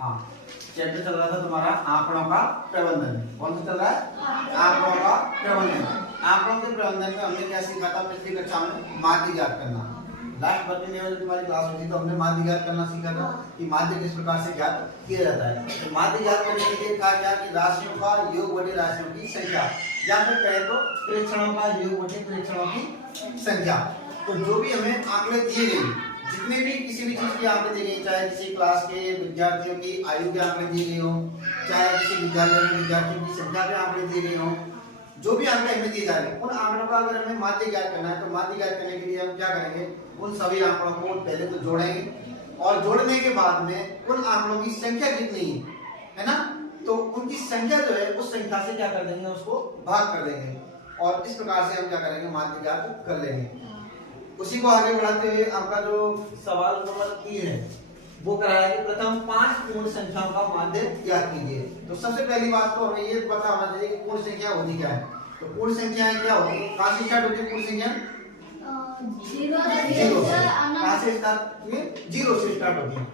हाँ, चैप्टर चल रहा था तुम्हारा आंकड़ों का प्रबंधन। कौन सा चल रहा है? आंकड़ों का प्रबंधन। आंकड़ों के प्रबंधन में हमने क्या सीखा था पिछली कक्षा में? माध्य ज्ञात करना। लास्ट वर्किंग डे में तुम्हारी क्लास होती तो हमने माध्य ज्ञात करना सीखा था कि माध्य किस प्रकार से ज्ञात किया जाता है। तो माध्य ज्ञात करने के लिए कहा गया कि राशियों का योग बटे राशियों की संख्या, या फिर कहें तो प्रेक्षणों का योग बटे प्रेक्षणों की संख्या। तो जो भी हमें आंकड़े दिए गए, जितने भी किसी भी चीज के आंकड़े दिए गए, चाहे किसी क्लास के विद्यार्थियों की आयु के आंकड़े दिए गए हों, चाहे किसी विद्यालय में विद्यार्थियों की संख्या के आंकड़े दिए गए हों, जो भी आंकड़े हमें दिए जा रहे हैं, उन आंकड़ों का अगर हमें माध्य ज्ञात करना है तो माध्य ज्ञात करने के लिए हम क्या करेंगे? उन सभी आंकड़ों को पहले तो जोड़ेंगे, और जोड़ने के बाद में उन आंकड़ों की संख्या कितनी है ना, तो उनकी संख्या जो है उस संख्या से क्या कर देंगे? उसको भाग कर देंगे, और इस प्रकार से हम क्या करेंगे? माध्य ज्ञात कर लेंगे। उसी को आगे बढ़ाते हुए आपका जो सवाल नंबर 3 है वो कराया कि प्रथम 5 पूर्ण संख्याओं का माध्य ज्ञात कीजिए। तो सबसे पहली बात तो हमें ये पता होना चाहिए कि पूर्ण संख्या होती क्या है। तो पूर्ण संख्याएं क्या होती है? कहां से स्टार्ट होती है पूर्ण संख्या? जीरो कहां से स्टार्ट होती है? जीरो से स्टार्ट होती है।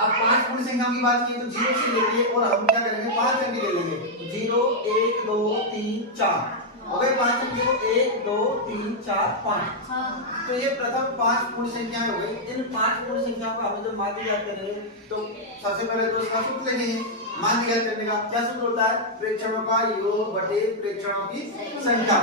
अब 5 पूर्ण संख्याओं की बात की तो जीरो से लेंगे और हम क्या करेंगे? 5 अंक ले लेंगे। 0 1 2 3 4 हो गए 5 अंक। देखो 1 2 3 4 5। तो ये प्रथम 5 पूर्ण संख्याएं हो गई। इन 5 पूर्ण संख्याओं का हमें जब माध्य ज्ञात करेंगे तो सबसे पहले तो इसका सूत्र लिखेंगे। माध्य ज्ञात करने का क्या सूत्र होता है? प्रेक्षणों का योग बटे प्रेक्षणों की संख्या।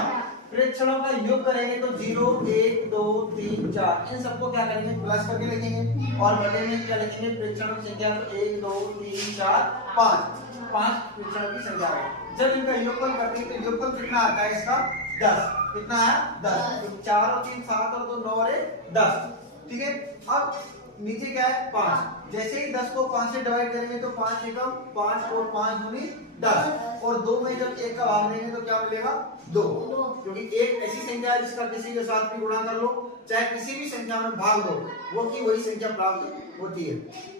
प्रेक्षणों का योग करेंगे तो 0 1 2 3 4 इन सबको क्या करेंगे? प्लस करके लिखेंगे, और बटे में क्या लिखेंगे? प्रेक्षणों की संख्या। तो 1 2 3 4 5 प्रेक्षणों की संख्या है। जब इनका योगफल करते हैं तो योगफल कितना आता है इसका? 10। कितना है? 10। तो 4 और 3 7 और 2 9 और 1 10। ठीक है। अब नीचे क्या है? 5। जैसे ही 10 को 5 से डिवाइड करेंगे तो 5 एकम 5 और 5 दूनी 10, और 2 में जब 1 का भाग देंगे तो क्या मिलेगा? 2। क्योंकि एक ऐसी संख्या है जिसका किसी के साथ भी गुणा कर लो, चाहे किसी भी संख्या में भाग दो, वो की वही संख्या प्राप्त होती है।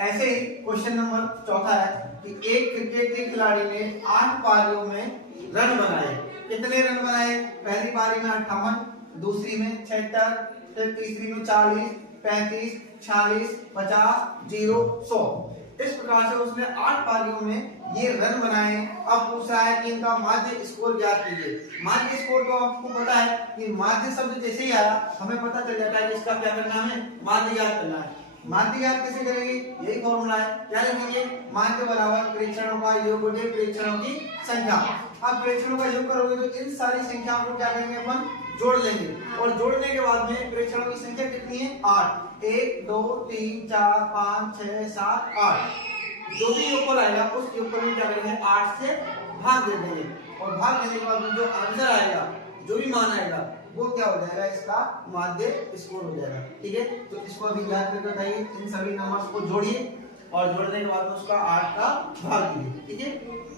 ऐसे ही क्वेश्चन नंबर 4 है कि एक क्रिकेट के खिलाड़ी ने 8 पारियों में रन बनाए। कितने रन बनाए? पहली पारी में 58, दूसरी में 76, फिर तीसरी में 40, 35, 46, 50, 0, 100। इस प्रकार से उसने 8 पारियों में ये रन बनाए। अब पूछ रहा है कि इनका माध्य स्कोर ज्ञात कीजिए। माध्य स्कोर तो आपको पता है कि माध्य शब्द जैसे ही आया हमें पता चल जाता है कि इसका क्या करना है? माध्य ज्ञात करना है। माध्य ज्ञात कैसे करेंगे? यही फॉर्मूला है। क्या लिखेंगे? माध्य बराबर प्रेक्षणों का योग बटे प्रेक्षणों की संख्या। अब प्रेक्षणों का योग करोगे तो इन सारी संख्याओं को क्या करेंगे? अपन जोड़ लेंगे, और जोड़ने के बाद में प्रेक्षणों की संख्या कितनी है? 8। 1 2 3 4 5 6 7 8। जो भी योगफल आएगा उस योगफल में क्या करेंगे? 8 से भाग दे देंगे, और भाग देने के बाद में जो आंसर आएगा, जो भी मान आएगा, वो क्या हो जाएगा? इसका माध्य स्कोर हो जाएगा। ठीक है। तो इसको अभी याद करके बताइए। इन सभी नंबर्स को जोड़िए, और जोड़ने के बाद में उसका 8 का भाग दीजिए। ठीक है।